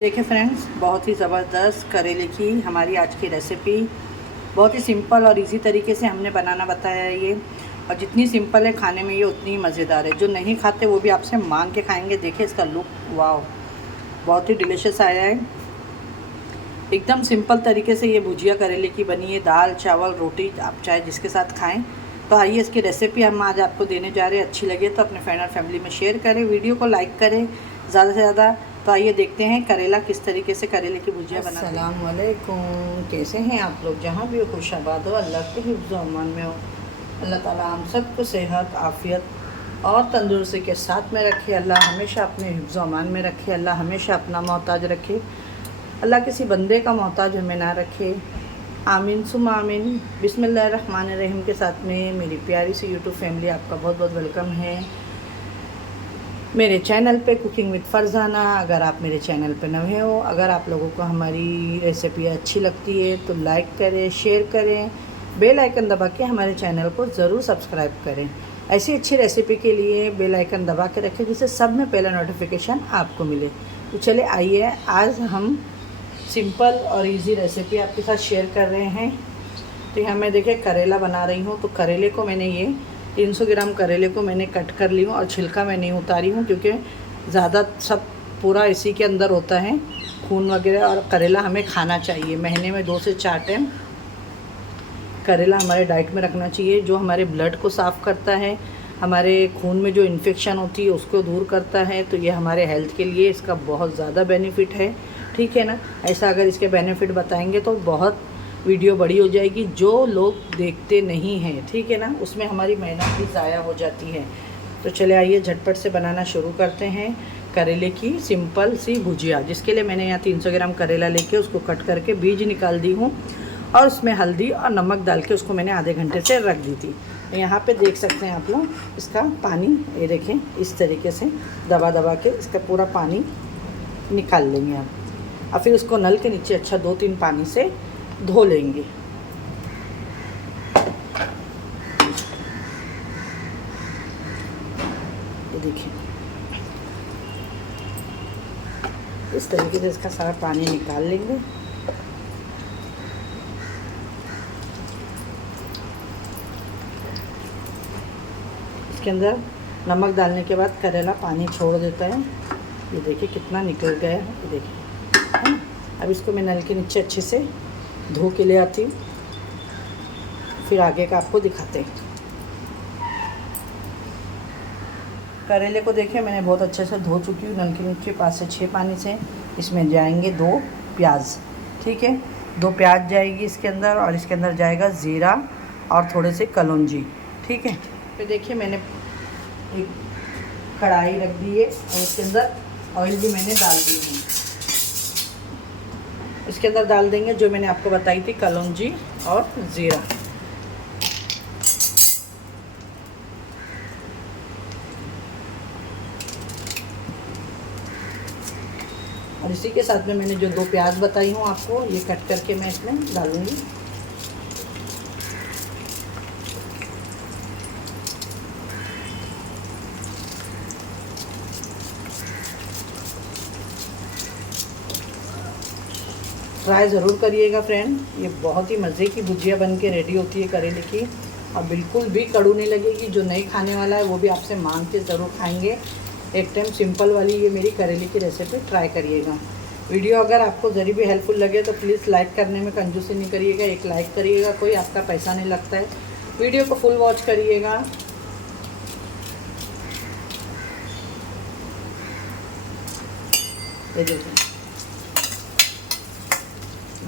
देखिए फ्रेंड्स, बहुत ही ज़बरदस्त करेले की हमारी आज की रेसिपी बहुत ही सिंपल और इजी तरीके से हमने बनाना बताया है ये। और जितनी सिंपल है खाने में ये उतनी ही मज़ेदार है। जो नहीं खाते वो भी आपसे मांग के खाएंगे। देखिए इसका लुक, वाह, बहुत ही डिलीशियस आया है। एकदम सिंपल तरीके से ये भुजिया करेले की बनी है। दाल चावल रोटी आप चाहे जिसके साथ खाएँ। तो आइए इसकी रेसिपी हम आज आपको देने जा रहे हैं। अच्छी लगे तो अपने फ्रेंड और फैमिली में शेयर करें, वीडियो को लाइक करें ज़्यादा से ज़्यादा। तो आइए देखते हैं करेला किस तरीके से करेले की भुजिया बनाते हैं। अस्सलाम वालेकुम, कैसे हैं आप लोग? जहाँ भी हो खुश आबाद हो, अल्लाह के हिफ्ज़ व अमान में हो। अल्लाह ताला हम सबको सेहत आफ़ियत और तंदुरुस्ती के साथ में रखे। अल्लाह हमेशा अपने हिफ्ज़ व अमान में रखे। अल्लाह हमेशा अपना मोहताज रखे। अल्लाह किसी बंदे का मोहताज हमें ना रखे। आमीन सुम आमीन। बिस्मिल्लाहिर्रहमानिर्रहीम के साथ में मेरी प्यारी सी यूट्यूब फैमिली आपका बहुत बहुत वेलकम है मेरे चैनल पे कुकिंग विद फ़रज़ाना। अगर आप मेरे चैनल पे नए हो, अगर आप लोगों को हमारी रेसिपी अच्छी लगती है तो लाइक करें, शेयर करें, बेल आइकन दबा के हमारे चैनल को ज़रूर सब्सक्राइब करें। ऐसी अच्छी रेसिपी के लिए बेल आइकन दबा के रखें जिससे सब में पहला नोटिफिकेशन आपको मिले। तो चले आइए, आज हम सिंपल और इजी रेसिपी आपके साथ शेयर कर रहे हैं। तो यहाँ मैं देखिए करेला बना रही हूँ। तो करेले को मैंने ये 300 ग्राम करेले को मैंने कट कर ली हूँ और छिलका मैं नहीं उतारी हूँ क्योंकि ज़्यादा सब पूरा इसी के अंदर होता है, खून वगैरह। और करेला हमें खाना चाहिए, महीने में 2 से 4 टाइम करेला हमारे डाइट में रखना चाहिए। जो हमारे ब्लड को साफ़ करता है, हमारे खून में जो इन्फेक्शन होती है उसको दूर करता है। तो ये हमारे हेल्थ के लिए इसका बहुत ज़्यादा बेनिफिट है, ठीक है ना। ऐसा अगर इसके बेनिफिट बताएंगे तो बहुत वीडियो बड़ी हो जाएगी। जो लोग देखते नहीं हैं, ठीक है ना, उसमें हमारी मेहनत भी ज़ाया हो जाती है। तो चले आइए झटपट से बनाना शुरू करते हैं करेले की सिंपल सी भुजिया। जिसके लिए मैंने यहाँ 300 ग्राम करेला लेके उसको कट करके बीज निकाल दी हूँ और उसमें हल्दी और नमक डाल के उसको मैंने आधे घंटे से रख दी थी। यहाँ पे देख सकते हैं आप लोग इसका पानी, ये देखें इस तरीके से दबा दबा के इसका पूरा पानी निकाल लेंगे आप। और फिर उसको नल के नीचे अच्छा 2-3 पानी से धो लेंगे। ये देखिए इस तरीके से इसका सारा पानी निकाल लेंगे। इसके अंदर नमक डालने के बाद करेला पानी छोड़ देता है। ये देखिए कितना निकल गया है, ये देखिए, है ना। अब इसको मैं नल के नीचे अच्छे से धो के ले आती हूँ, फिर आगे का आपको दिखाते हैं। करेले को देखिए मैंने बहुत अच्छे से धो चुकी हूँ नल के नीचे 5 से 6 पानी से। इसमें जाएंगे 2 प्याज, ठीक है, 2 प्याज जाएगी इसके अंदर। और इसके अंदर जाएगा ज़ीरा और थोड़े से कलौंजी, ठीक है। फिर देखिए मैंने एक कढ़ाई रख दी है और इसके अंदर ऑयल भी मैंने डाल दी है। इसके अंदर डाल देंगे जो मैंने आपको बताई थी कलौंजी और ज़ीरा। और इसी के साथ में मैंने जो 2 प्याज बताई हूँ आपको, ये कट करके मैं इसमें डालूँगी। ट्राई ज़रूर करिएगा फ्रेंड, ये बहुत ही मज़े की भुजिया बन के रेडी होती है करेले की। और बिल्कुल भी कड़ू नहीं लगेगी। जो नहीं खाने वाला है वो भी आपसे मांग के ज़रूर खाएंगे। एक टाइम सिंपल वाली ये मेरी करेले की रेसिपी ट्राई करिएगा। वीडियो अगर आपको ज़री भी हेल्पफुल लगे तो प्लीज़ लाइक करने में कंजूसी नहीं करिएगा। एक लाइक करिएगा, कोई आपका पैसा नहीं लगता है। वीडियो को फुल वॉच करिएगा। ये देखिए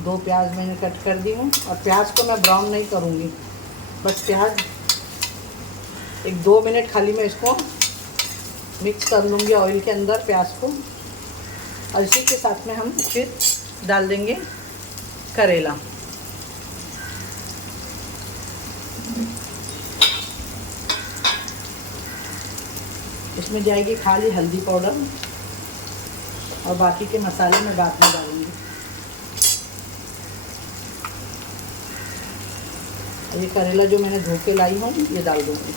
2 प्याज मैंने कट कर दी हूँ। और प्याज को मैं ब्राउन नहीं करूँगी, बस प्याज 1-2 मिनट खाली मैं इसको मिक्स कर लूँगी ऑयल के अंदर प्याज को। और इसी के साथ में हम फिर डाल देंगे करेला। इसमें जाएगी खाली हल्दी पाउडर और बाकी के मसाले मैं बाद में डालूँगी। ये करेला जो मैंने धो के लाई हूँ ये डाल दूँगी।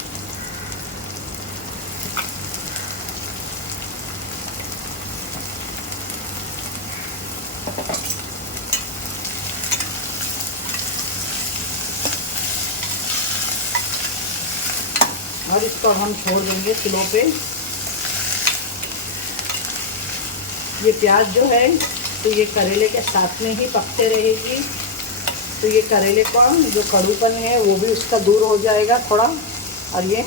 और इसको हम छोड़ देंगे स्लो पे। ये प्याज जो है तो ये करेले के साथ में ही पकते रहेगी, तो ये करेले का जो कड़ूपन है वो भी उसका दूर हो जाएगा थोड़ा, और ये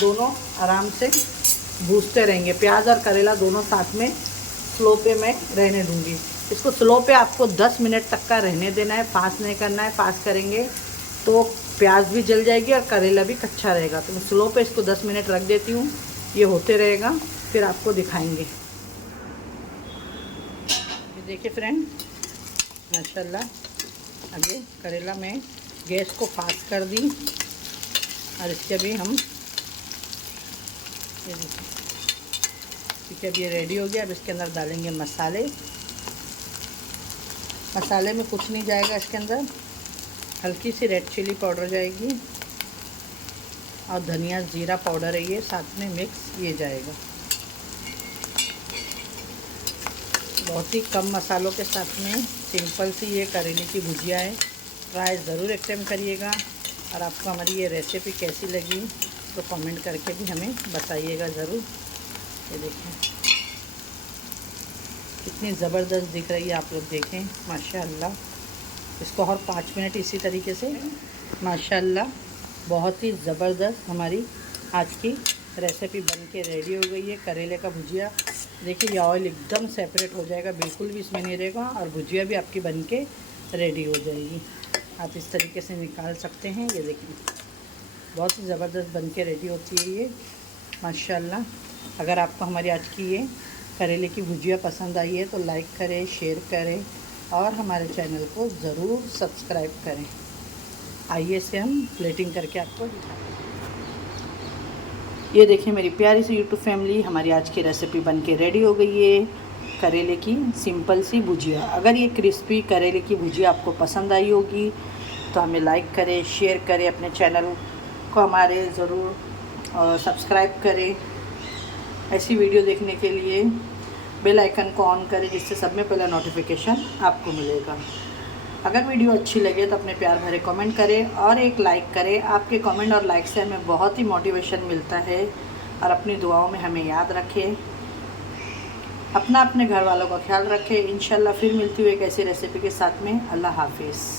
दोनों आराम से भूनते रहेंगे। प्याज और करेला दोनों साथ में स्लो पे मैं रहने दूंगी। इसको स्लो पे आपको 10 मिनट तक का रहने देना है, फास्ट नहीं करना है। फास्ट करेंगे तो प्याज भी जल जाएगी और करेला भी कच्चा रहेगा। तो मैं स्लो पे इसको 10 मिनट रख देती हूँ, ये होते रहेगा, फिर आपको दिखाएंगे। ये देखिए फ्रेंड, माशाल्लाह अब ये करेला में गैस को फास्ट कर दी, और इसके भी हम ये देखिए, ठीक है, अब ये रेडी हो गया। अब इसके अंदर डालेंगे मसाले। मसाले में कुछ नहीं जाएगा, इसके अंदर हल्की सी रेड चिली पाउडर जाएगी और धनिया जीरा पाउडर है, ये साथ में मिक्स ये जाएगा। बहुत ही कम मसालों के साथ में सिंपल सी ये करेले की भुजिया है। ट्राई ज़रूर एक टाइम करिएगा, और आपको हमारी ये रेसिपी कैसी लगी तो कमेंट करके भी हमें बताइएगा ज़रूर। ये देखें कितनी ज़बरदस्त दिख रही है, आप लोग देखें माशाल्लाह। इसको और 5 मिनट इसी तरीके से, माशाल्लाह बहुत ही ज़बरदस्त हमारी आज की रेसिपी बन के रेडी हो गई है। करेले का भुजिया देखिए, ये ऑयल एकदम सेपरेट हो जाएगा, बिल्कुल भी इसमें नहीं रहेगा, और भुजिया भी आपकी बन के रेडी हो जाएगी। आप इस तरीके से निकाल सकते हैं। ये देखिए बहुत ही ज़बरदस्त बन के रेडी होती है ये माशाल्लाह। अगर आपको हमारी आज की ये करेले की भुजिया पसंद आई है तो लाइक करें, शेयर करें, और हमारे चैनल को ज़रूर सब्सक्राइब करें। आइए इसे हम प्लेटिंग करके आपको दिखाएं। ये देखिए मेरी प्यारी सी यूट्यूब फैमिली, हमारी आज की रेसिपी बन के रेडी हो गई है, करेले की सिंपल सी भुजिया। अगर ये क्रिस्पी करेले की भुजिया आपको पसंद आई होगी तो हमें लाइक करें, शेयर करें, अपने चैनल को हमारे ज़रूर सब्सक्राइब करें। ऐसी वीडियो देखने के लिए बेल आइकन को ऑन करें, जिससे सब में पहला नोटिफिकेशन आपको मिलेगा। अगर वीडियो अच्छी लगे तो अपने प्यार भरे कमेंट करें और एक लाइक करें। आपके कमेंट और लाइक से हमें बहुत ही मोटिवेशन मिलता है, और अपनी दुआओं में हमें याद रखें। अपने घर वालों का ख्याल रखें। इंशाल्लाह फिर मिलती हुई एक ऐसी रेसिपी के साथ में। अल्लाह हाफिज़।